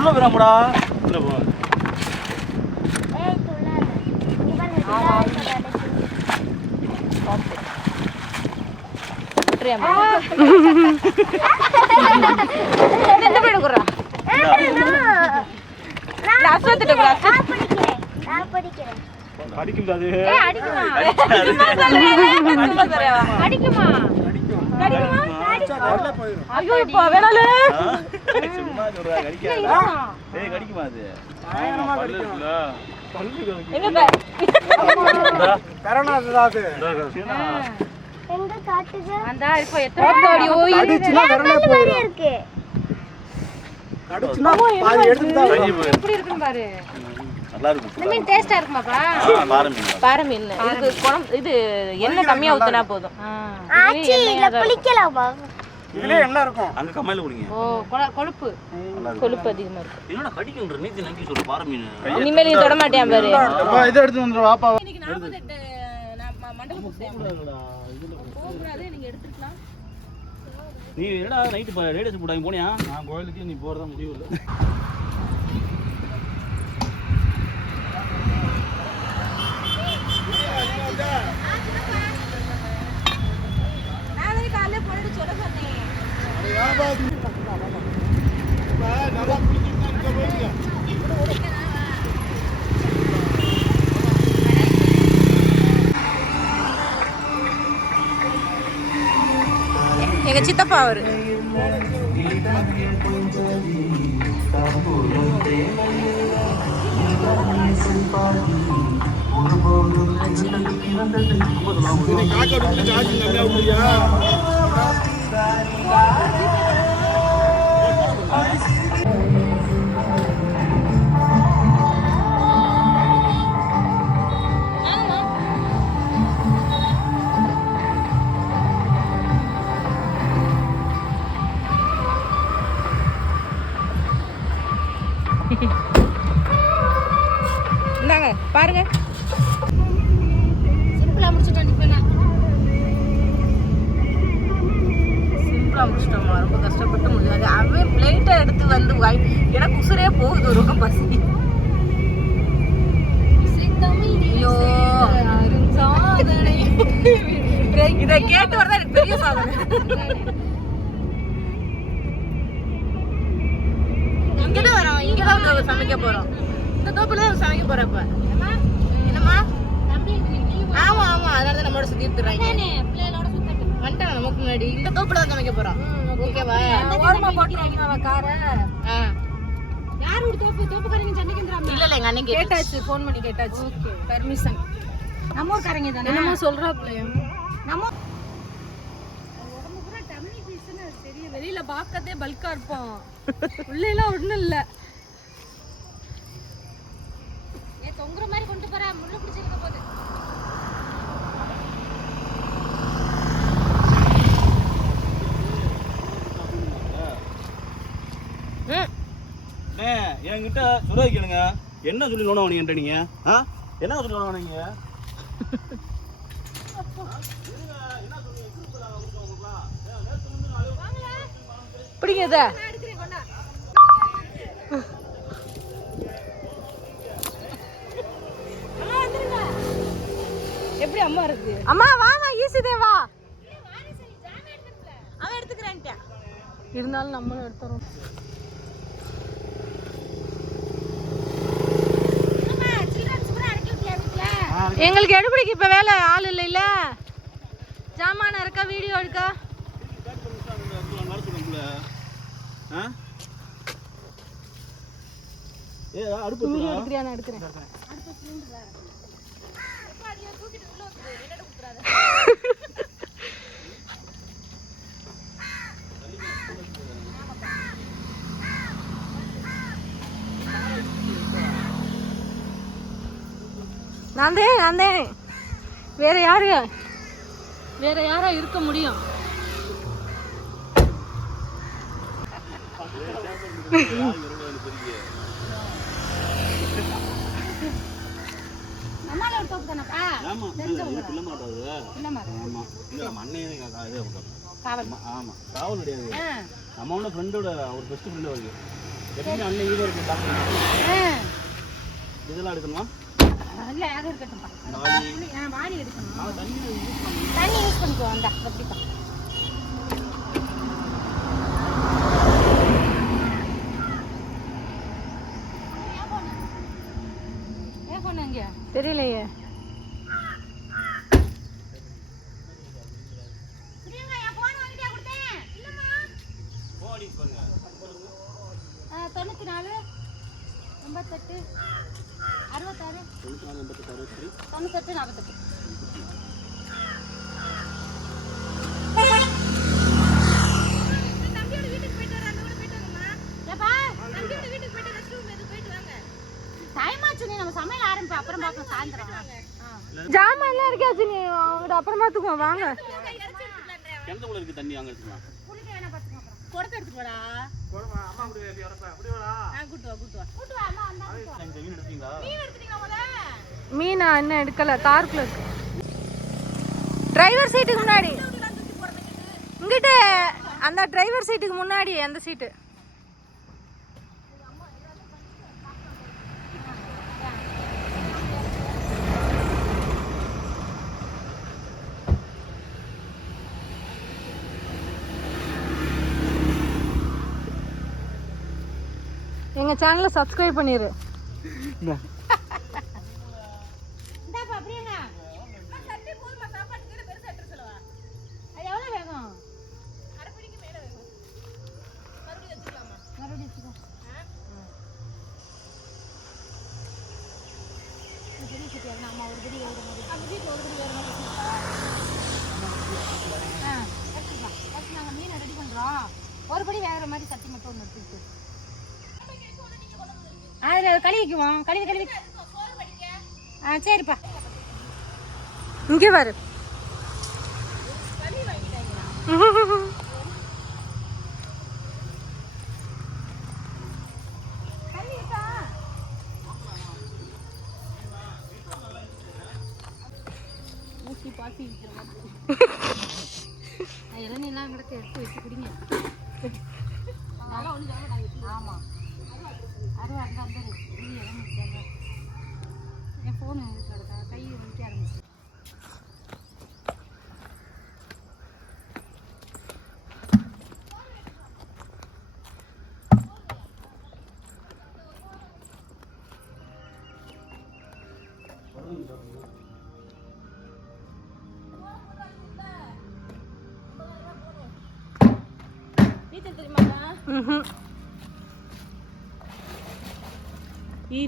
உள்ள போறாமடா உள்ள போ இது என்ன கம்மியா ஊத்துனா போதும். இதுல என்ன இருக்கும் அங்க கம்மையில குடிங்க. கொழுப்பு அதிகமா இருக்கு. என்னடா கடிக்குன்ற நீதி நக்கி சொல்லு பாறை மீன். இனிமேல் நீ தொட மாட்டியா பாரு. இத எடுத்து வந்து வாப்பா. இன்னைக்கு 48 நான் மண்டபம் போறேன்டா. போறாதே நீங்க எடுத்துக்கலாம். நீ என்னடா நைட் ரேடியஸ் போடாங்க போனியா? நான் கோயிலுக்கு நீ போறதா முடிவு இல்ல. நாளை காலையில போயிட்டு சொல்ல சொன்னேன். எங்க சித்தப்பா அவரு இந்தாங்க பாருங்க. சிம்பிளா முடிச்சிட்டோம். ரொம்ப கஷ்டப்பட்டு முடியாது. அவன் பிளேட்டை எடுத்து வந்து எனக்கு உசுரே போகுது. ரொம்ப பசி. ஐயோ இதை கேட்டு வரதான் எனக்கு பெரிய சாதனை. இங்கதான் வரோம். இங்கதான் சமைக்க போறோம். இந்த தோப்புல தான் சமைக்க போறப்ப. என்னம்மா? ஆமா ஆமா அதனாலதான் நம்மளோட சுத்தி எடுத்துறாங்க. வந்துட்டாங்க நமக்கு முன்னாடி. இந்த தோப்புல தான் சமைக்க போறோம். ஓகேவா? ஓரமா போட்டுறாங்க கார. யார் ஒரு தோப்புக்காரங்க சென்னைக்குங்கறாங்க. இல்ல எங்க அண்ணன் கேட்டாச்சு. ஃபோன் பண்ணி கேட்டாச்சு. Okay permission. நம்ம ஊர்க்காரங்க தானே. என்னமோ சொல்றாப்ல. நம்ம உடம்பு பூரா டம்மி பீஸ்னு தெரியும். வெளியில பாக்கதே பல்கா இருப்போம். உள்ள எல்லாம் ஒண்ணும் இல்ல. ஏ தொங்குற மாதிரி கொண்டு போற முள்ள பிடிச்சிருக்க போது. என்கிட்ட சொல்ல வைக்கணுங்க. என்ன சொல்லி லோன் வாங்கிட்ட நீங்க? என்ன சொல்லி லோன் வாங்கினீங்க? பிடிங்க எப்படி அம்மா இருக்கு? அம்மா வாமா ஈஸிதே வா. அவன் எடுத்துக்கறேன்டா. இருந்தாலும் நம்மளும் எடுத்துறோம். எங்களுக்கு எடுபடிக்கு இப்ப வேலை ஆள் இல்ல. ஜாமான இருக்கா வீடியோ எடுக்க. எடுக்கிறேன். நான் தான் வேற யாரா இருக்க முடியும்? காவல் கிடையாது. நம்ம ஃப்ரெண்டோட ஒரு பெஸ்ட் ஃப்ரெண்ட் வருது. எப்பவுமே அண்ணன் இங்கே இருக்கு டாக்டர். இதெல்லாம் எடுக்கணுமா? இல்ல அது இருக்கட்டும்பா. வாடி எடுக்கணும். தண்ணி யூஸ் பண்ணிக்கோ. அந்த அப்படிப்பா. ஏன் போனங்க? தெரியலையே. பிரியங்கா என் போன் வாங்கிட்டியா கொடுத்தேன்? இல்லம்மா. போடி போங்க. 94 88 66 98 48 தம்பியோட வீட்டுக்கு போயிட்டு வர அந்த கூட போயிட்டு வாங்கம்மா. ஏப்பா தம்பியோட வீட்டுக்கு போயிட்டு ரெஸ்ட் ரூம் எது போயிட்டு வாங்க. டைம் ஆச்சு நீ நம்ம சமையல் ஆரம்பிப்போம் அப்புறம் பார்க்கலாம் சாயந்தரம். ஜாமான் எல்லாம் இருக்காச்சு நீ அவங்க அப்புறம் பார்த்துக்குவோம் வாங்க. கிணத்துக்குள்ள இருக்கு தண்ணி அங்க எடுத்துக்கலாம். குளிக்க வேணா பார்த்துக்கலாம் அப்புறம். குடத்தை எடுத்துட்டு வாடா. குடமா அம்மா கூட ஏறி வரப்ப அப்படியே வாடா. கூட்டு வா அம்மா அந்த இந்த மீன் எடுத்தீங்களா? மீன் எடுத்தீங்க போல. மீனா என்ன எடுக்கல காருக்குள்ள இருக்கு. டிரைவர் சீட்டுக்கு முன்னாடி இங்கிட்ட அந்த டிரைவர் சீட்டுக்கு முன்னாடி அந்த சீட்டு. எங்க சேனலை சப்ஸ்கிரைப் பண்ணிரு. ஒரு படி வேற மாதிரி சட்டி மட்டும் ஒன்று எடுத்துக்கிட்டு அதில் கழுவிக்குவோம். கழுவி சரிப்பா. இங்கே பாரு பாசி இளநீலாம் கிடக்க எடுத்து வச்சு குடிங்க. ஆமாம் அருவா அந்த என் ஃபோனு கிடக்கா கை வலிக்க ஆரம்பிச்சு.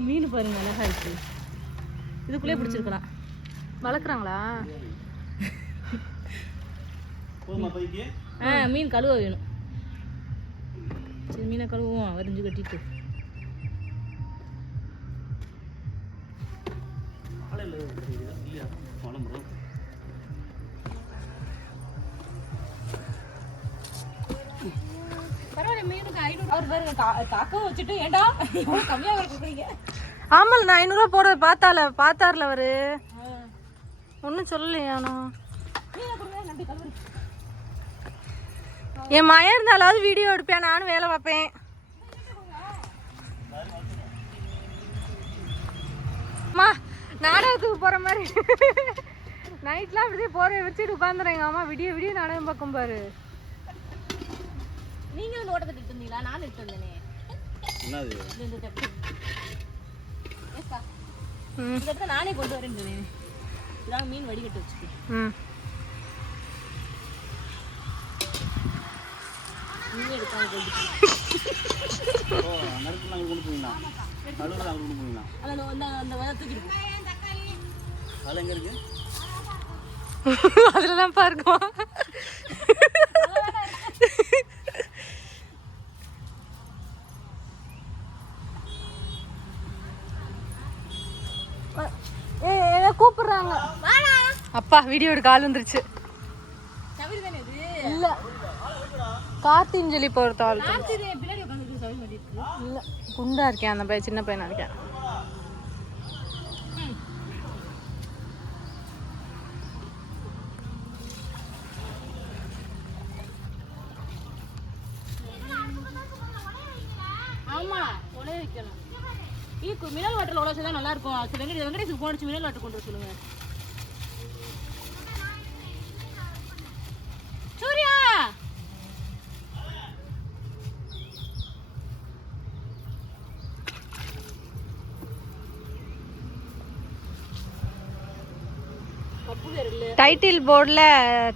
மீன் பாருங்க அழகா இருக்கு. இதுக்குள்ளே பிடிச்சிருக்கலாம். வளர்க்குறாங்களா? மீன் கழுவ வேணும். சரி மீனை கழுவுவோம் வரைஞ்சு கட்டிட்டு. பரவாயில்ல மீனுக்கு 500 அவர் பாருங்க காக்கவும் வச்சுட்டு ஏண்டா எவ்வளோ கம்மியாக வர கொடுக்குறீங்க. ஆமாம் நான் 500 போடுறது பார்த்தார்ல அவரு ஒன்றும் சொல்லலையானோ. என் மயம் இருந்தாலாவது வீடியோ எடுப்பேன் நானும் வேலை பார்ப்பேன். அம்மா நாடகத்துக்கு போகிற மாதிரி நைட்லாம் அப்படியே போகிற வச்சுட்டு உட்காந்துறேன். எங்கள் அம்மா விடிய நாடகம் பார்க்கும் பாரு. நீங்க வந்து ஓட்டத்தை இட்டு இருந்தீங்களா? நான் இட்டு வந்தேனே. என்னது இந்த தட்டு ஏக்கா இந்த தட்டு நானே கொண்டு வரேன். இதான் மீன் வடிகட்டு வச்சுக்கேன். மீன் எடுக்காம கொண்டு நறுக்குலாம் கொண்டு போயிடலாம். நடுவில் கொண்டு போயிடலாம். அந்த வதை தூக்கிட்டு அதில் எங்கே இருக்கு? அதில் தான் பாருக்கும். கூப்பிடுறாங்க. அப்பா வீடியோ எடுக்க ஆள் வந்துருச்சு. இல்ல கார்த்தின்னு சொல்லி போறது ஆள் இல்ல. குண்டா இருக்கேன் அந்த பையன், சின்ன பையனா இருக்கேன். ஆமா உடைய வைக்கணும். மினரல் வாட்டர்ல உள்ள வச்சா நல்லா இருக்கும். வெங்கடேஷுக்கு போன் அடிச்சு மினரல் வாட்டர் கொண்டு வர சொல்லுங்க. சூர்யா டைட்டில் போர்டில்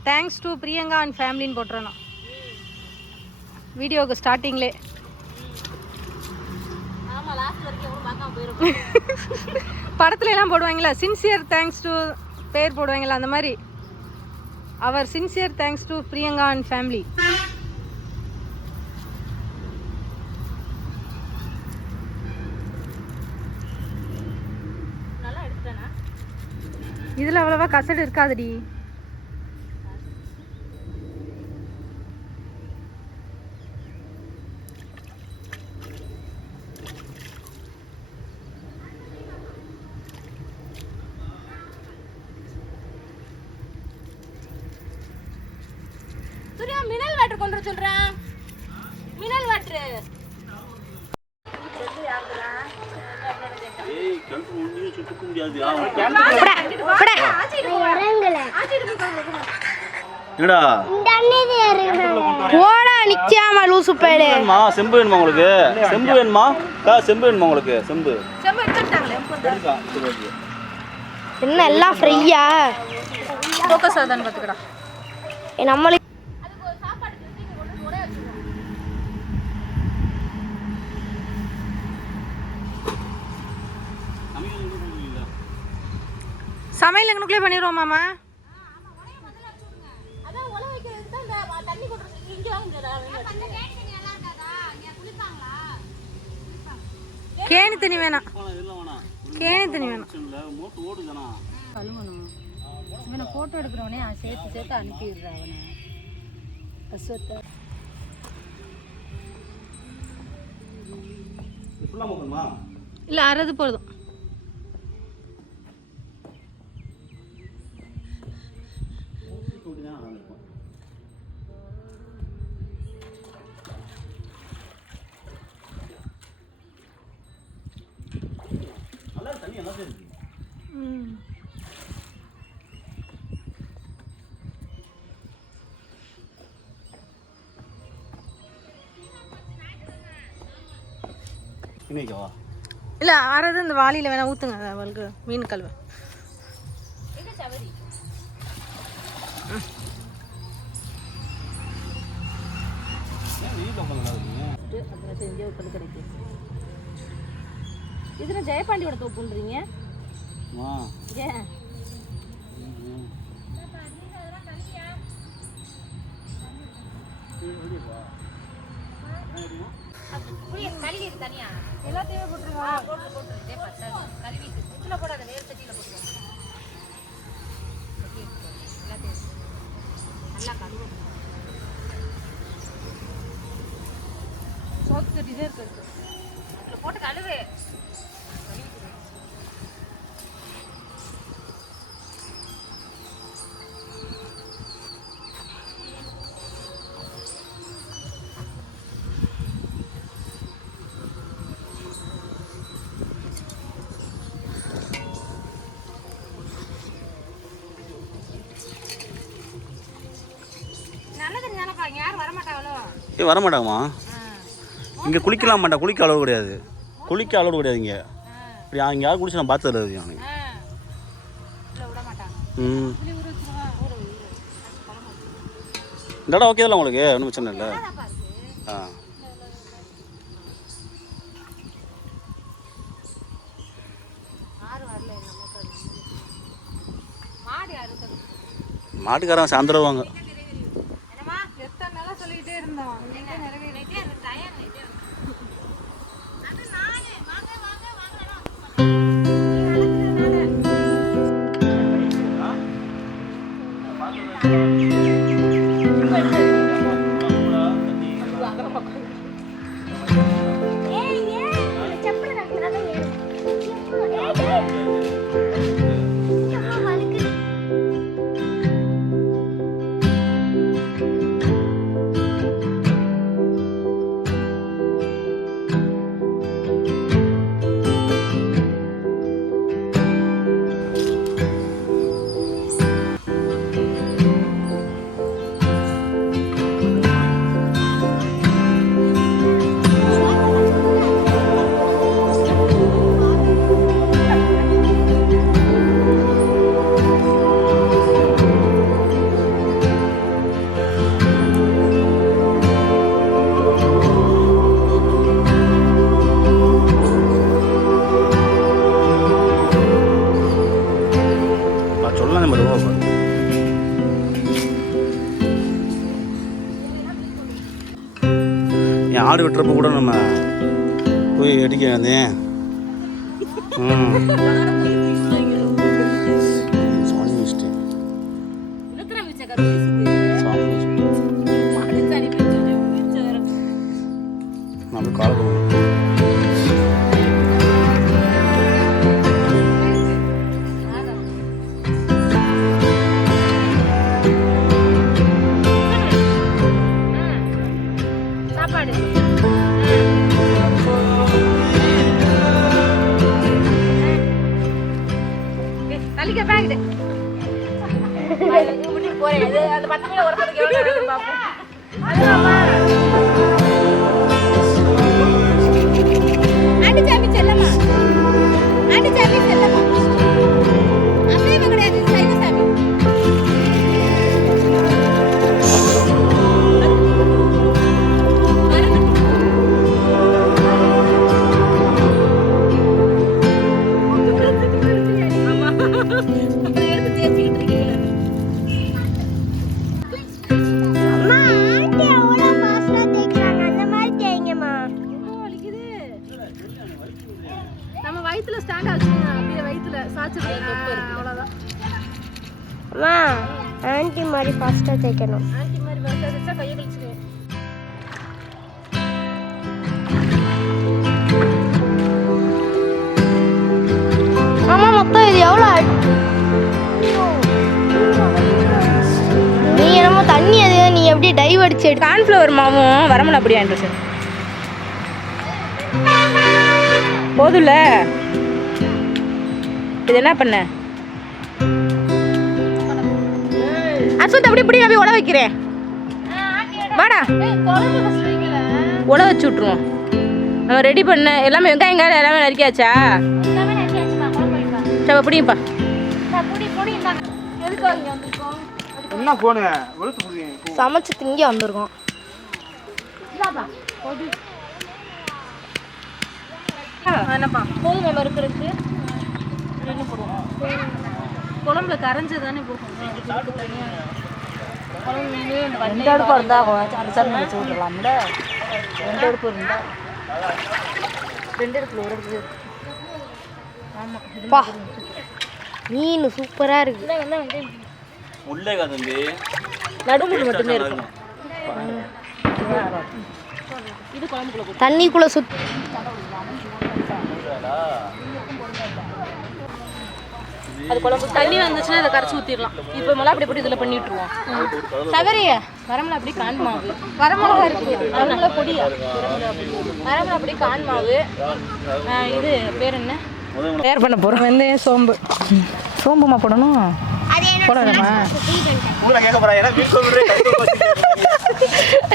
தேங்க்ஸ் டு பிரியங்கா அண்ட் ஃபேமிலின்னு போட்டுறணும் வீடியோக்கு ஸ்டார்டிங்லே. படத்துல எல்லாம் போடுவாங்களா சின்சியர் தேங்க்ஸ் டு பேர் போடுவாங்களா அந்த மாதிரி அவர் sincere thanks to Priyanka and family. இதில் அவ்வளோவா கசடு இருக்காதுடி. சூர்யா மினரல் வாட்டர் கொண்டு வர சொல்றேன். மினரல் வாட்டர் என்னடா போடா நிக்காம லூசு பேடு. செம்பு வேணுமா உங்களுக்கு? செம்பு வேணுமா? செம்பு வேணுமா உங்களுக்கு? செம்பு என்ன எல்லாம் ஃப்ரீயா ஃபோக்கஸ் ஆகுதான்னு பார்த்துக்கடா. நம்மளுக்கு சமையல் எங்கனுக்குள்ளே பண்ணிடுவோம் மாமா. கேணி தண்ணி வேணாம், கேணி தண்ணி வேணாம். கழுவணும். இவனை ஃபோட்டோ எடுக்கிறவனே சேர்த்து சேர்த்து அனுப்பிடுறான் அவனை கஷ்டத்தை. இல்லை அறது போதும். இல்லை அறது இந்த வாளியில் வேணா ஊற்றுங்க அவளுக்கு மீன் கழுவ. அப்புறம் செஞ்சு ஒரு கல் கிடைக்கும். இதுல ஜெயபாண்டியோட தோப்புன்றீங்க ஏன்? தனியா எல்லாத்தையுமே போட்டுருங்க. கழுவிட்டு இதில் போடாத, நேர் சட்டியில் போட்டுருவோம். எல்லாத்தையும் நல்லா கழுவும். சோப்பு சட்டி தான் இருக்கு, அதில் போட்டு கழுவு. வரமாட்டாங்கம்மா. இங்கே குளிக்கலாம் மாட்டா, குளிக்க அளவு கிடையாது, குளிக்க அளவு கிடையாது இங்கே. இப்படி இங்கே யாரும் குளிச்சு நான் பார்த்தது இல்லை. இந்த இடம் ஓகே இல்லை உங்களுக்கு? ஒன்றும் பிரச்சனை இல்லை. மாட்டுக்காரன் சாயந்தரவாங்க. நீ ஆடு வெட்டுறப்ப கூட நம்ம போய் வெட்டிக்க வந்தேன். நம்ம கால நம்ம வயித்துல ஸ்டாண்ட் ஆச்சு, அப்படியே வயித்துல சாச்சிருக்கேன். அவ்வளோதான். அம்மா ஆன்ட்டி மாதிரி ஃபாஸ்ட்டாக தைக்கணும். ஆன்ட்டி மாதிரி வயிற்று வச்சா கையை கழிச்சுக்கேன். ஆமா மொத்தம் இது எவ்வளோ? நீ என்னமோ தண்ணி அது நீ எப்படி டைவ் அடிச்சு கார்ன்ஃப்ளவர் மாவும் வரமுல அப்படியா என்று போதும்ல. இது என்ன பண்ண அஸ்வத்? அப்படி இப்படி நான் உட வைக்கிறேன். வாடா உட வச்சு விட்ருவோம். நம்ம ரெடி பண்ண எல்லாமே வெங்காயங்க எல்லாமே நறுக்கியாச்சா? சரி பிடிப்பா. என்ன போனு சமைச்சு திங்க வந்திருக்கோம். என்னப்பா போதும் மறுக்கிறதுக்கு என்ன போடுவோம்? குழம்புல கரைஞ்சு தானே போகும். ரெண்டு அடுப்பு இருந்தால் அரைச்சாலும் நினச்சி விட்டுலாம்ல. ரெண்டு அடுப்பு இருந்தால் ரெண்டு அடுப்பில் ஒரு அடுப்பு. பா மீன் சூப்பராக இருக்கு. உள்ளேக்கா தம்பி, நடுமுள் மட்டுமே இருக்கும். தண்ணிக்குள்ளே சுத் அது குழம்பு தண்ணி வந்துச்சுன்னா அதை கரைச்சி ஊற்றிடலாம். இப்போ மிளகா அப்படி போட்டு இதில் பண்ணி விட்டுருவோம். சகரிய வரமிளா அப்படி கான் மாவு, வரமிளகா இருக்கு, வரமிளா பொடியா, வரமிளா அப்படி கான் மாவு. இது பேர் என்ன தயார் பண்ண போகிறோம்? வெந்தயம், சோம்பு. சோம்புமா போடணும்? போடணுமா?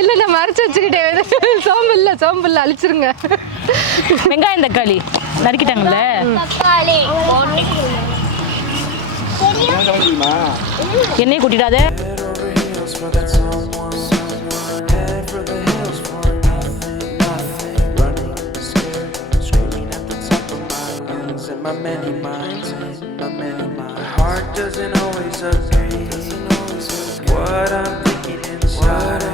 இல்லை இல்லை மறைச்சி வச்சுக்கிட்டேன். சோம்பு இல்லை அழிச்சிருங்க. வெங்காயம் தக்காளி நறுக்கிட்டாங்கல்ல. எண்ணெயை கூட்டிடாத. My many minds, my heart doesn't always agree. What I'm thinking inside,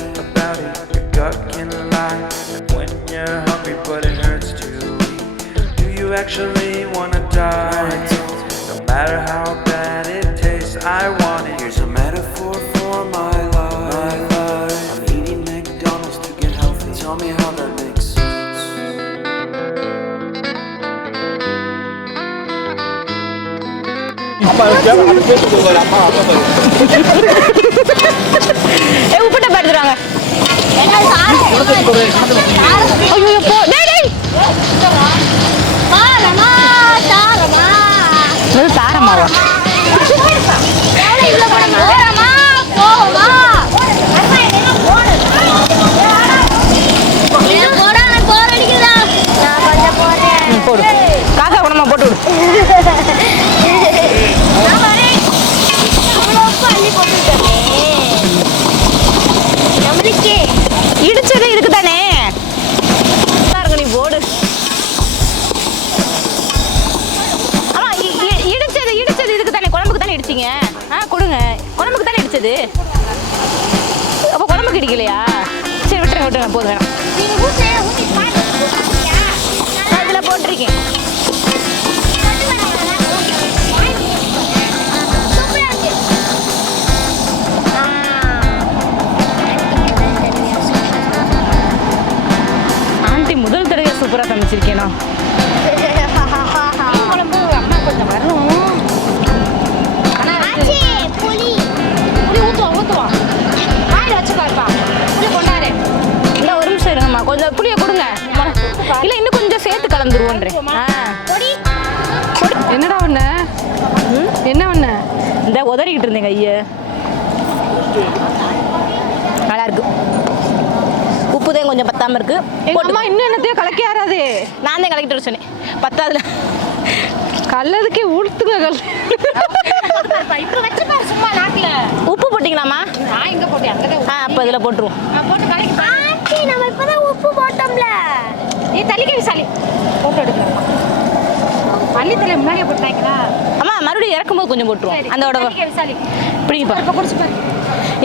think about it. Your gut can lie when you're hungry, but it hurts to eat. Do you actually wanna die? No matter how bad it tastes, I want it. Here's a metaphor for my life. I'm eating McDonald's to get healthy. Tell me how that makes sense. உப்புட்ட படுத்துறாங்க. ஐயோ போ டேய் டேய். தாரமா தாரமா இது தாரமாவா? இவ்வளோ போடமா தாரமா போவா போர் அடிக்குதா? நான் கொஞ்சம் போறேன். போடு. காக்கா குணமா போட்டு விடு. இடிச்சது இதுக்கு தானே. நீ போடு. ஆமா இடிச்சது இதுக்கு தானே. குழம்புக்கு தானே இடிச்சிங்க. கொடுங்க. குழம்புக்கு தானே இடிச்சது. அப்போ குழம்புக்கு இடிக்கலையா? சரி விட்டுருங்க. விட்டு போதும் வேணாம். நான் இதில் போட்டிருக்கேன். ஆண்டி முதல் தடவை சூப்பராக சமைச்சிருக்கேனா? குழம்பு அம்மா கொஞ்சம் வரணும். ஆனால் புளி ஊற்றுவோம் வாயில் வச்சு பார்ப்பா. புளி கொண்டாரு. இல்லை ஒரு நிமிஷம் இருங்கம்மா, கொஞ்சம் புளியை கொடுங்க. இல்லை இன்னும் கொஞ்சம் சேர்த்து கலந்துருவோன்றேன். என்னடா ஒண்ணு என்ன ஒண்ணு இந்த உதறிக்கிட்டு இருந்தேங்க ஐயா. நல்லா இருக்கு. உப்புதான் கொஞ்சம் பத்தாம இருக்கு. அம்மா இன்னும் என்னத்தையும் கலக்கி ஆறாது. நான் தான் கலக்கிட்டு சொன்னேன். பத்தாதுல கல்லதுக்கே ஊத்துங்க கல். உப்பு போட்டிங்களாம்மா? நான் எங்க போட்டேன்? அப்போ இதில் போட்டுருவோம். போட்டு கலக்கி நம்ம இப்போதான் உப்பு போட்டோம்ல. நீ தள்ளிக்க விசாலி போட்டு எடுக்கலாம். பள்ளித்தில் முன்னாடியே போட்டாங்களா? அம்மா மறுபடியும் இறக்கும்போது கொஞ்சம் போட்டுருவோம். அந்த விசாலி பிடிப்பா. இப்போ குடிச்சு பாரு.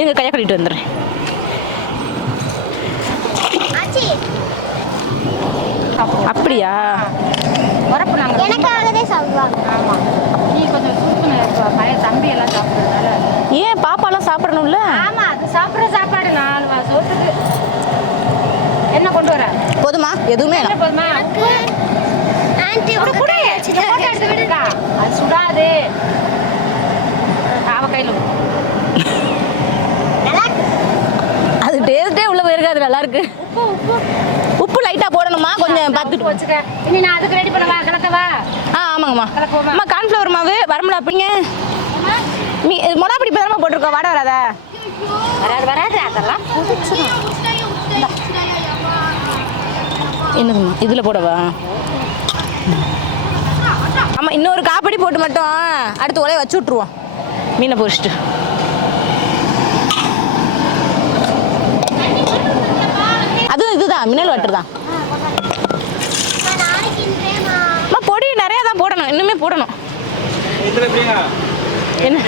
எங்க கையை கட்டிட்டு வந்துடுறேன். அப்படியா? உரப்பு நாங்கள் எனக்காகவே சாப்பிடுவாங்க. ஆமாம், நீ கொஞ்சம் சூப்பு பையன் தம்பி எல்லாம் சாப்பிட்றதுனால. ஏன் பாப்பாலாம் சாப்பிடணும்ல? ஆமாம், அது சாப்பிட்ற சாப்பாடு 4 வருஷத்துக்கு. என்ன கொண்டு வர? போதுமா? எதுவுமே இல்லை. போதுமா? ஆண்டி கூட எடுத்து விடுதா. அது சுடாது. அவ கையில் அது டேஸ்ட்டே உள்ள போயிருக்காது. நல்லா இருக்கு. உப்பு லைட்டாக போடணுமா? கொஞ்சம் பார்த்துட்டு வச்சுக்க. இனி நான் அதுக்கு ரெடி பண்ணவா? கலக்கவா? ஆமாங்கம்மா. அம்மா கார்ன்ஃப்ளவர் மாவு வரமுடா அப்படிங்க. மொடாப்பிடி இப்போ போட்டிருக்கோம். வடை வராதா? வராது. அதெல்லாம் என்னதும்மா இதில் போடவா? ஆமாம், இன்னொரு காப்படி போட்டு மட்டும் அடுத்து உலைய வச்சு விட்ருவோம். மீனை பொரிச்சிட்டு அதுவும் இதுதான் மினரல் வாட்டர் தான். பொடி நிறையா தான் போடணும். இன்னுமே போடணும். என்ன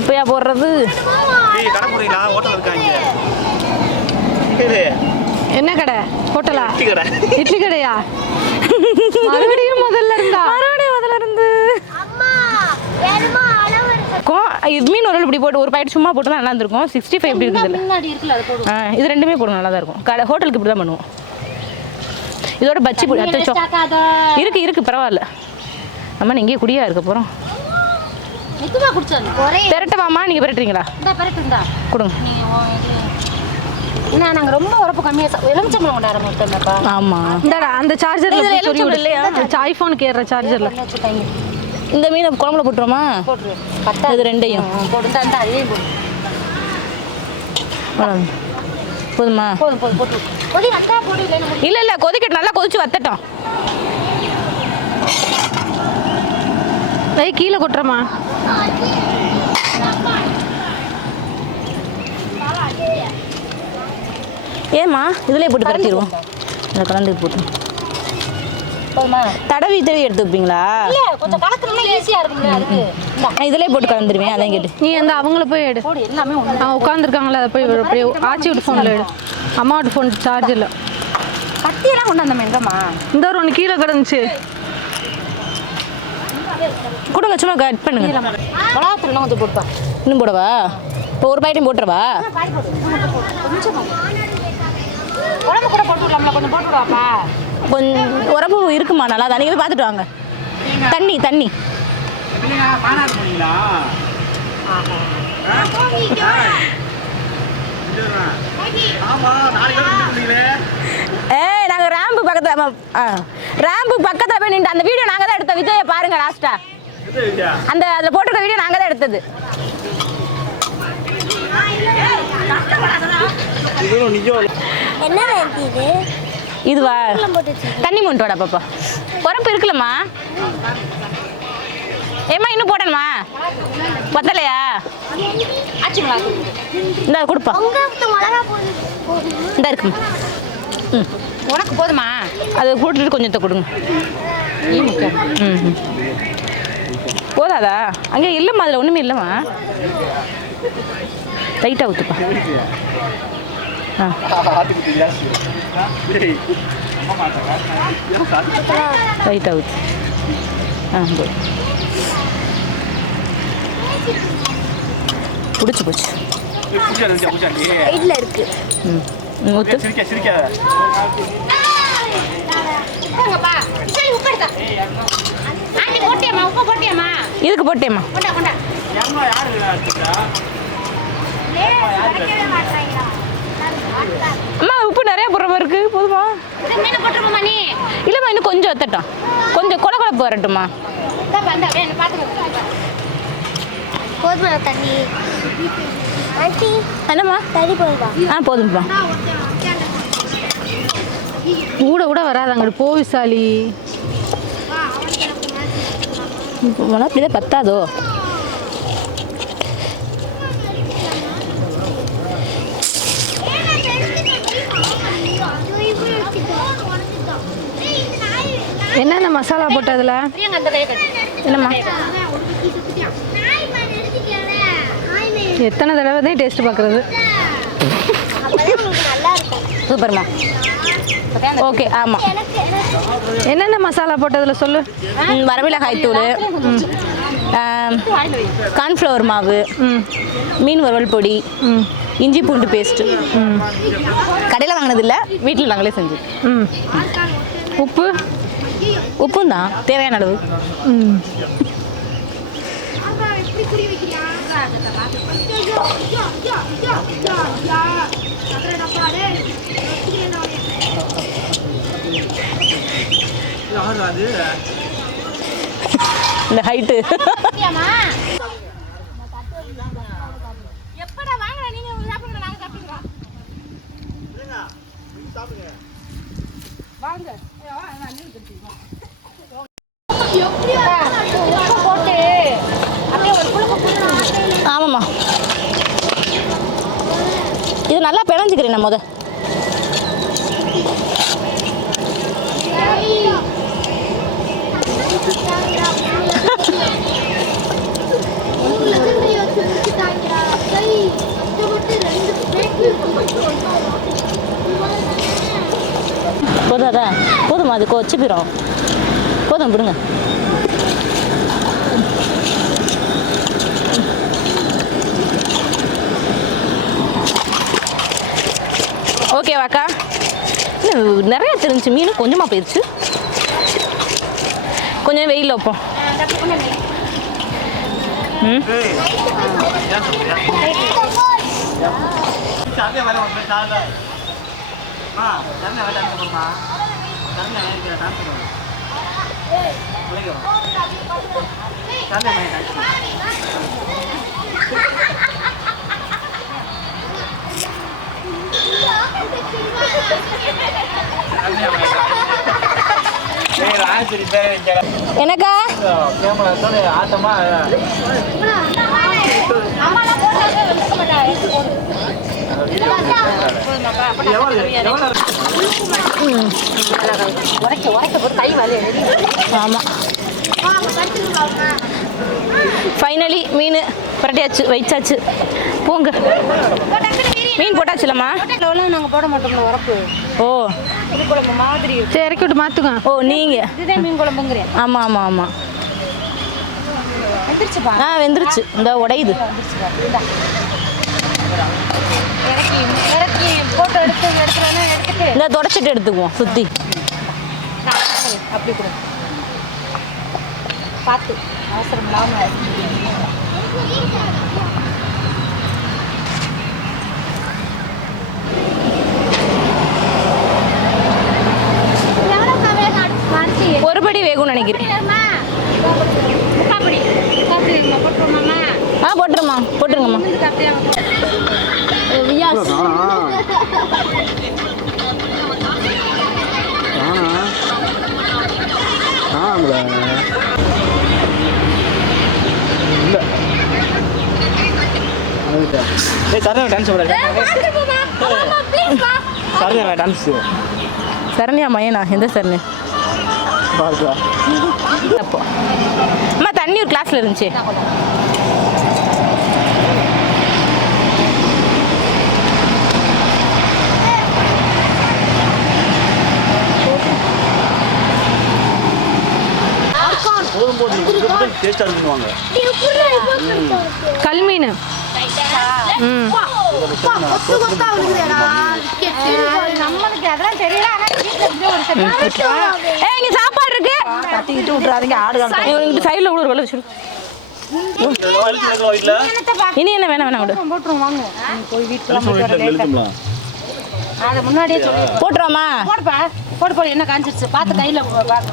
இப்போயா போடுறது? என்ன கடை? ஹோட்டலா? இட்லி கடையா? மறுபடியும் முதல்ல இருந்தா? முதல்ல இருந்து மீன் ஒரு இப்படி போட்டு ஒரு பாக்கெட் சும்மா போட்டு தான் நல்லா இருந்திருக்கும். 65 எப்படி இருக்குது? இது ரெண்டுமே போடும், நல்லா தான் இருக்கும். கடை ஹோட்டலுக்கு இப்படி தான் பண்ணுவோம். இதோட பச்சி பொடி அச்சோ இருக்கு பரவாயில்ல. அம்மா நீங்கள் குடியா இருக்க போகிறோம். பெரட்டவாம்மா? நீங்கள் பெரட்டுறீங்களா? கொடுங்க. நாங்கள் ரொம்ப உரப்பு கம்மியாக எலுமிச்சம்பழம் கொண்டு ஆரம்பிச்சோம்ப்பா. ஆமாம், இந்தாடா அந்த சார்ஜரில் இல்லையா? ஐஃபோனுக்கு ஏறுற சார்ஜரில் இந்த மீனை குழம்புல போட்டுருமா? இது ரெண்டையும் போட்டு அதையும் போட்டு போதுமா? போதும் போட்டு கொதி வத்தா போட்டு. இல்லை கொதிக்கட்டும், நல்லா கொதிச்சு வத்தட்டும். கீழே கொட்டுறமா? ஏம்மா இதுலேயே போட்டு பரட்டிடுவோம். இந்த கலந்து போட்டு தடவி எடுத்து வைப்பீங்களா? கொஞ்சம் கலக்கணும்னா ஈஸியா இருக்குங்க. அதுக்கு நான் இதிலே போட்டு கலந்துருவேன். அதான் கேட்டு நீ அந்த அவங்கள போய் எடு. எல்லாமே உட்காந்துருக்காங்களா? அதை போய் அப்படியே ஆச்சி விட்டு ஃபோனில் எடு. அம்மாவோட ஃபோன் சார்ஜ் இல்லை. கத்தியெல்லாம் கொண்டு வந்தோம் எங்கம்மா? இந்த ஒரு ஒன்று கீழே கிடந்துச்சு. கொடுங்க, சும்மா கட் பண்ணுங்க. மிளகாத்தூள்லாம் கொஞ்சம் போட்டுப்பா. இன்னும் போடவா? இப்போ ஒரு பாக்கெட்டும் போட்டுருவா? குழம்பு கூட போட்டு விடலாம்ல? கொஞ்சம் போட்டு விடுவாப்பா. கொஞ்சம் உரப்பு இருக்குமா? நல்லா தான். நீங்கள் போய் பார்த்துட்டு வாங்க. தண்ணி நாங்கள் ரேம்பு பக்கத்தில் போய் நின்று அந்த வீடியோ நாங்கள் தான் எடுத்தோம். விஜயை பாருங்க லாஸ்டா. அந்த அதில் போட்டிருக்க வீடியோ நாங்கள் தான் எடுத்தது. என்ன இது? இதுவா? தண்ணி மூட்டோட பாப்பா. உரப்பு இருக்குல்லம்மா? ஏம்மா இன்னும் போடணுமா? பத்தலையா? இந்த கொடுப்பா. இந்த இருக்குமா? உனக்கு போதுமா? அதை போட்டுட்டு கொஞ்சத்தை கொடுங்க. போதாதா? அங்கே இல்லைம்மா, அதில் ஒன்றுமே இல்லைம்மா. லைட்டாக ஊற்றுப்பா. ஆ லைட்டாக ஊற்று. ஆ போய் பிடிச்சி போச்சு. சைடில் இருக்கு. ம் ஊற்று. இதுக்கு போட்டேம்மா. அம்மா உப்பு நிறையா போடுற மாதிரி இருக்கு. போதுமா? இல்லைம்மா இன்னும் கொஞ்சம் எத்தட்டும். கொஞ்சம் கொலை கொலைப்பு வரட்டும்மா. போதுமா தண்ணி? ஆண்டி என்னம்மா? தண்ணி போதுமா? ஆ போதும்ப்பா. கூட கூட வராது அங்கிட்டு போவிசாலி. இப்போ அப்படிதான் பத்தாதோ? என்னென்ன மசாலா போட்டதில்? என்னம்மா? எத்தனை தடவை தான் டேஸ்ட் பார்க்குறது? சூப்பர்மா. ஓகே ஆமாம். என்னென்ன மசாலா போட்டதில் சொல்லு. வரமிளகாய் தூள், கார்ன்ஃப்ளவர் மாவு, மீன் வறுவல் பொடி, இஞ்சி பூண்டு பேஸ்ட்டு. கடையில் வாங்கினதில்லை, வீட்டில் நாங்களே செஞ்சு. உப்பு உப்பும் தான் தேவையான அளவு. இந்த ஹைட்டு ஆமாம்மா. இது நல்லா பிணைஞ்சிக்கிறேன் நான் முத. போதாதா? போதுமா? அது வச்சு போயிடும். போதும் விடுங்க. ஓகேவாக்கா? இல்லை நிறையா தெரிஞ்சு மீன் கொஞ்சமாக போயிடுச்சு. கொஞ்சம் வெயிலில் வைப்போம். ம் எனக்கா ஆமாம். ஃபைனலி மீன் பரட்டியாச்சு, வச்சாச்சு. போங்க. மீன் போட்டாச்சுலம்மா? நாங்கள் போட மாட்டோம் உரப்பு. ஓ இது குழம்பு மாதிரி சரி இறக்கி விட்டு மாற்றுங்க. ஓ நீங்கள் இதுதான் மீன் குழம்புங்கிறேன். ஆமாம் ஆமாம் ஆமாம். வெந்துருச்சுப்பா. ஆ வெந்துருச்சு. இந்த உடையுது. இறக்கி இறக்கி போட்டு எடுத்துட்டு இந்த தொடச்சிட்டு எடுத்துக்குவோம் சுற்றி. அப்படி கொடுங்க. பார்த்து அவசரம் இல்லாமல். ஒரு படி வேகும்னு நினைக்கிறேன். ஆ போட்டுருமா, போட்டுருங்கம்மா. சரண்யா மையனா? எந்த சரணி? அப்போ அம்மா தண்ணி ஒரு கிளாஸில் இருந்துச்சு. டேஸ்ட்டாக இருக்குவாங்க. கல்மீன். நம்மளுக்கு அதெல்லாம் தெரியல. இங்க சாப்பாடு இருக்கு. தட்டிக்கிட்டு விட்டுறாதீங்க. ஆடு சைடில் கூட ஒரு வெள்ள வச்சிரு. இனி என்ன வேணாம் விடு. போட்டுருவோம் வாங்க. போய் வீட்டுல அதை முன்னாடியே சொல்லி போட்டுருவோமா? போடுப்பா. போடு என்ன காஞ்சிருச்சு பார்த்து கையில் பார்க்கலாம்.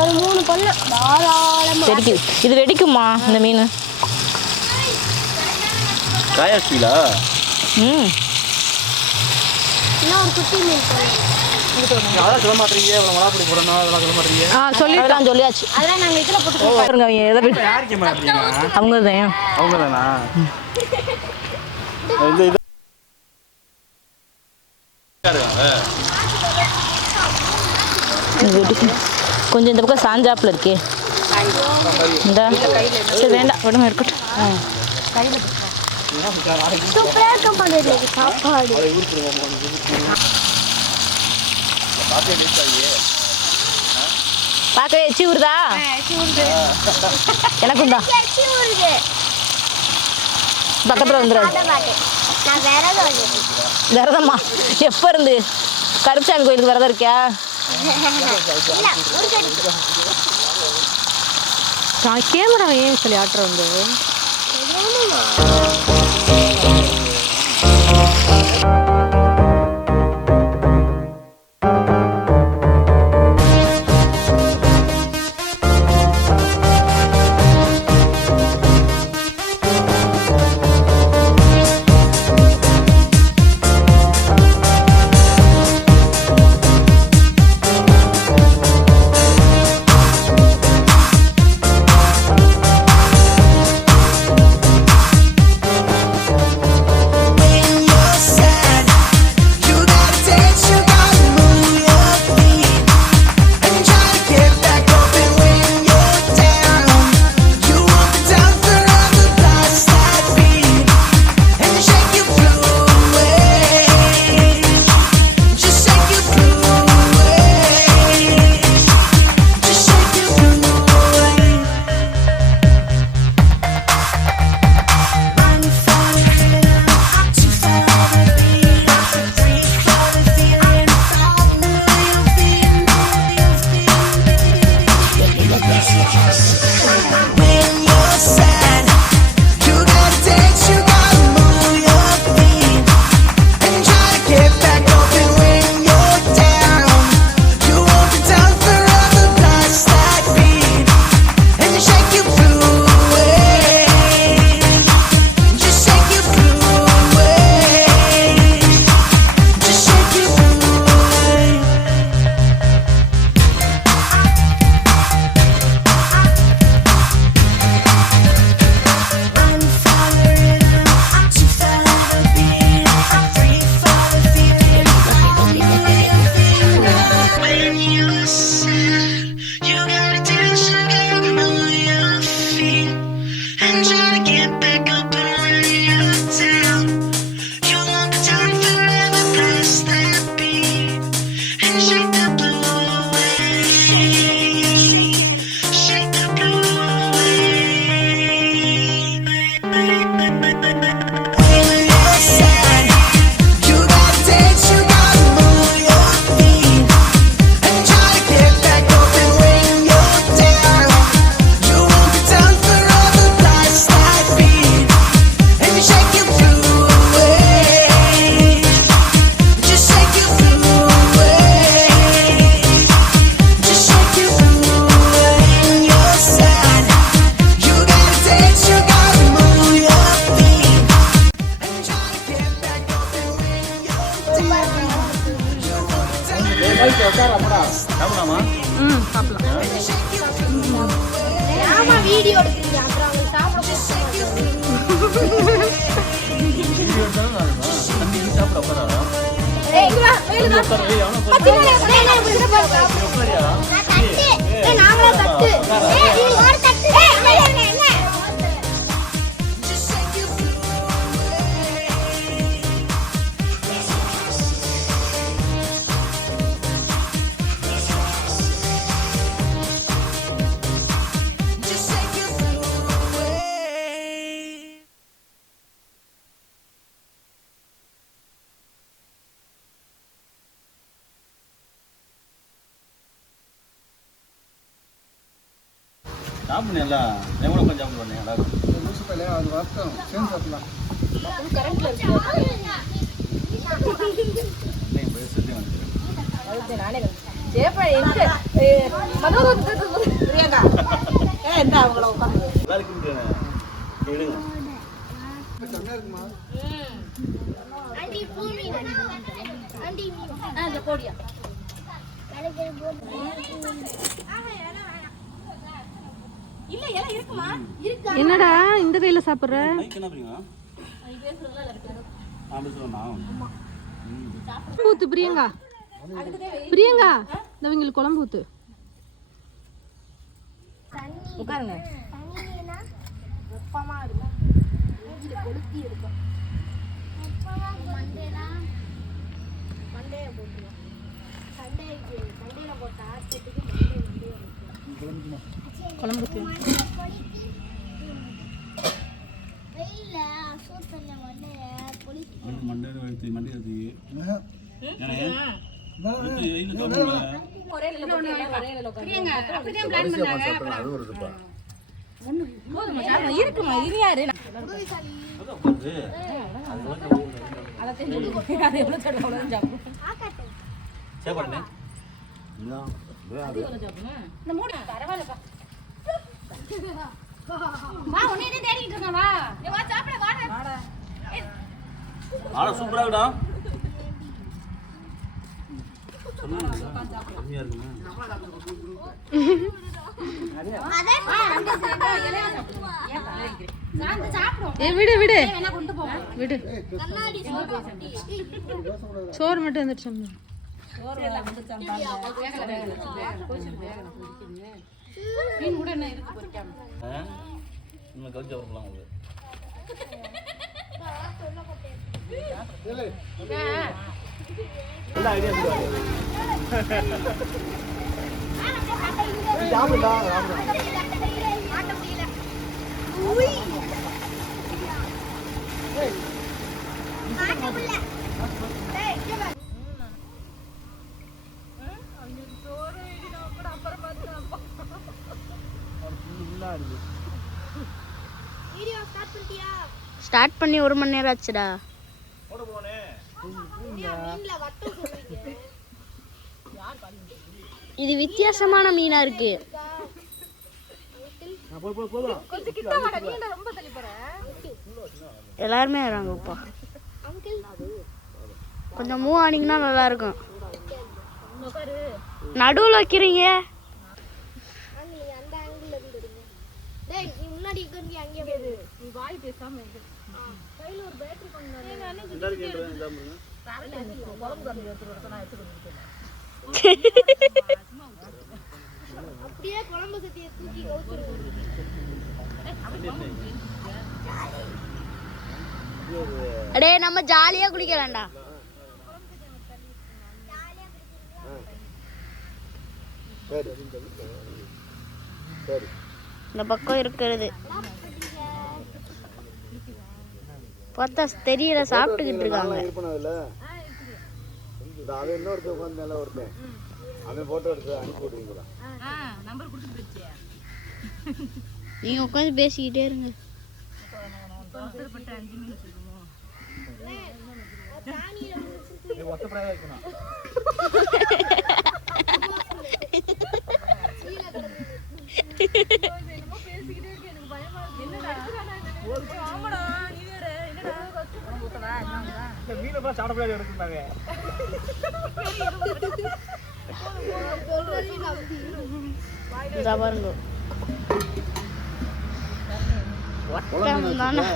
ஒரு 3 பல்லு தாராளமா வெடிக்குது. இது வெடிக்குமா இந்த மீன்? காயாச்சிங்களா? ம். இன்னும் ஒரு குட்டி மீன் அதெல்லாம் சொல்ல மாட்டீங்க. இவ்வளோ மலாப்படி போடணும் அதெல்லாம் சொல்ல மாட்டீங்க. சொல்லியாச்சு. அதெல்லாம் நாங்கள் இதில் போட்டு பாருங்க அவங்க எதை யாருக்கு மாட்டீங்க? அவங்க தான். அவங்க தானா? இது கொஞ்சம் இந்த பக்கம் சாஞ்சாப்பில் இருக்கே. இந்த சரி வேண்டாம் விடுங்க இருக்கட்டும். சூப்பராக இருக்கும் பண்ணுறது சாப்பாடு. பார்க்கவே எச்சி ஊறுதா? எனக்கும் தான். எச்சி ஊறுது. பக்கத்தில் வந்துடாது. நான் விரதம் விரதம்மா? எப்போ இருந்து? கருப்புசாமி கோயிலுக்கு விரதம் இருக்கியா? கேமரா ஏன் சொல்லி ஆட்டுற வந்து சாப்பிடலாமா? சாப்பிடலாம். ஆமா வீடியோ எடுக்கிறீங்க அப்புறம் அவங்க சாப்பிட சாப்பிட போறாரா? ஏய் இங்க வா வெயில வா பத்தி மேல நான் தட்டு ஏய் நாங்களே தட்டு ஏய் நீ ஒரு தட்டு ஏய் என்ன என்ன சாப்பிடுங்க எவ்வளோ கொஞ்சம் சாப்பிடுவாங்க எல்லாரும் அது வர்த்தம் சேர்ந்து சாப்பிடலாம். கரண்ட்ல இருக்கு நானே ஜெயப்பா எங்க பிரியங்கா என்ன அவங்கள உட்காந்து விடுங்க செம்மையா இருக்குமா? ஆண்டி பூமி ஆண்டி அந்த கோடியா இல்ல எல்லாம் இருக்குமா இருக்கா என்னடா இந்த கையில சாப்பிடுற? மைக் என்ன பண்ணுவீங்க அப்படி சொல்லணும் ஊத்து பிரியங்கா. பிரியங்கா இந்த இவங்களுக்கு குழம்பு ஊத்து. உட்காருங்க தண்ணினா வெப்பமா இருக்கும் மூஞ்சில கொளுத்தி இருக்கும் வெப்பமா மண்டையில போட்டுருவோம் சண்டையில போட்ட ஆட்டத்துக்கு குழம்பு ஊத்து. வெயில சூத்தல்ல மண்டையில கொளுத்தி மண்டே எடுத்து ஒரே நிலையில பிரியங்கா அப்படியே பிளான் பண்ணாங்க அது ஒரு இதுப்பா. போதுமா சாப்பிட இருக்குமா இது யாரு அதை தெரிஞ்சு அது எவ்வளவு சாப்பிடும் அவ்வளவு சாப்பிடும் சேப்பாடுங்க இந்த மூணு பரவாயில்லப்பா வா உன்னை தேடிட்டு இருக்கேன் வா ஏய் வா சாப்பிட வாடா ஆனா சூப்பரா இருக்குடா கம்மியா இருக்குங்க விடு விடு வேணா கொண்டு போ விடு. கண்ணாடி சோறு மட்டும் வந்துடுச்சு. மீன் கூட என்ன இருக்கு பொரிக்காம இன்னும் கழிச்சு வரலாம் உங்களுக்கு எல்லா ஐடியா சாப்பிடா மாட்ட முடியல உய் மாட்ட முடியல டேய் இங்க வா வீடியோ ஸ்டார்ட் பண்ணிட்டியா? ஸ்டார்ட் பண்ணி 1 மணி நேரம் ஆச்சுடா. மீன்ல வட்டம் சொல்றீங்க. இது வித்தியாசமான மீனா இருக்கு. கொஞ்சம் கிட்ட வாடா. நீ என்ன ரொம்ப தள்ளி போற? எல்லாருமே வராங்கப்பா. கொஞ்சம் மூவ் ஆனீங்கன்னா நல்லா இருக்கும். நடுவில் வைக்கிறீங்க. நீங்க அந்த ஆங்கிள் இருந்து எடுங்க. டேய் நீ முன்னாடி இருந்து அங்கே போடு. நீ வாய் பேசாம இரு. கையில ஒரு பேட்டரி கொண்டு வா. அப்படியே குழம்பு சட்டியை தூக்கி கவுத்துருவோம். அடே நம்ம ஜாலியா குளிக்கலாம்டா. இந்த பக்கம் இருக்கிறது பார்த்தா தெரியல. சாப்பிட்டுக்கிட்டு இருக்காங்க. அவன் இன்னொருத்த உட்காந்து மேல ஒருத்தன் அவன் போட்டோ எடுத்து அனுப்பி விடுவீங்களா? நம்பர் கொடுத்து போயிடுச்சு நீங்க உட்காந்து பேசிக்கிட்டே இருங்க. ஒத்தப்படாத வைக்கணும். மீனை சாப்பிடப்படாது எடுத்துட்டாங்க. இந்த பாருங்க ஒட்டம் தானே.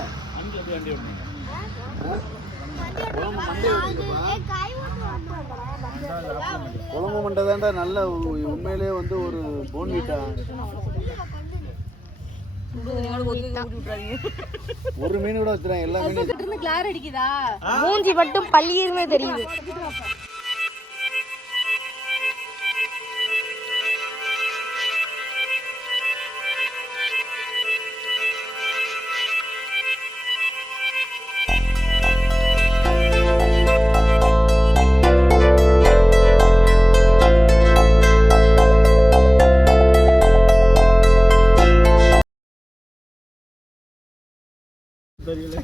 குழம்பு மண்டை தான்டா நல்ல உண்மையிலே வந்து ஒரு போன்விட்டா. ஒரு மீன் கூட வச்சுறாங்க. எல்லா மீனும் கிளார் அடிக்குதா? மூஞ்சி மட்டும் பள்ளியிருந்தே தெரியுது. தெரியல.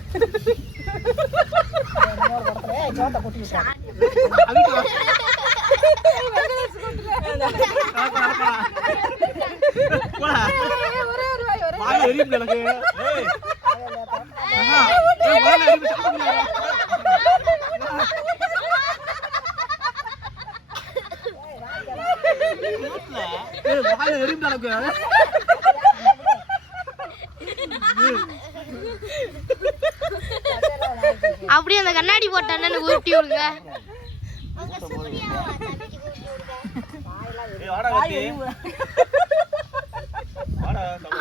அப்படியே அந்த கண்ணாடி போட்ட அண்ணன் ஊட்டி விடுங்க.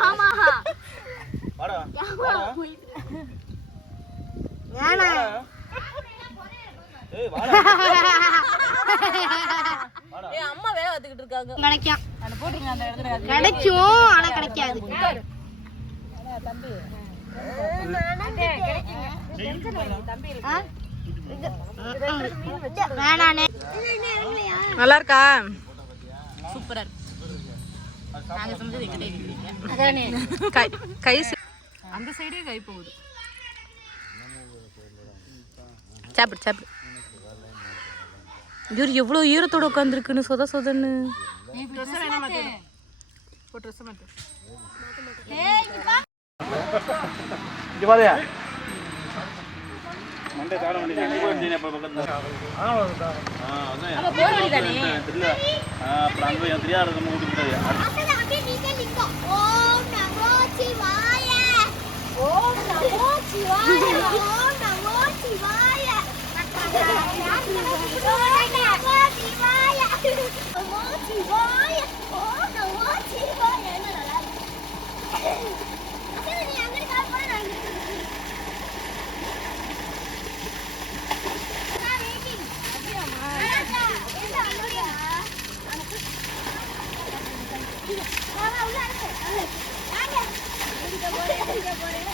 ஆமா அம்மா வேலை பார்த்துக்கிட்டு இருக்காங்க. கிடைக்கும் போட்டுருங்க அந்த இடத்துல. கிடைக்கும் ஆனா கிடைக்காது. வேணானே. நல்லா இருக்கா? சூப்பரா இருக்கு. நாங்க சமைச்சது எங்கிட்ட கை அந்த சைடே கை போகுது. சாப்பிடு சாப்பிடு. இவர் எவ்வளோ ஈரத்தோட உட்காந்துருக்குன்னு சொத சொதன்னு. இங்க பாருயா மண்டே தாட மண்டே நீ போய் நீ பக்கத்துல அப்ப போற வழி தானே. தெரியல அப்புறம் அங்க எனக்கு தெரியாத நம்ம ஊட்டி போய் அண்ணா அப்படியே நீங்க நிக்கோ. ஓம் நமோ சிவாய. ஓம் நமோ சிவாய. ஓம் நமோ சிவாய. ஓம் நமோ சிவாய. நமோ சிவாய. ஓம் நமோ சிவாய. என்ன நல்லா இருக்கு. அண்ணா நீ அங்க கால் பண்ணு நான் இங்க இருக்கேன். நான் வெயிட்டிங். அப்படியாமா? என்ன அண்ணா? வாங்க உள்ள இருக்கு. வாங்க. இங்க போறேன்.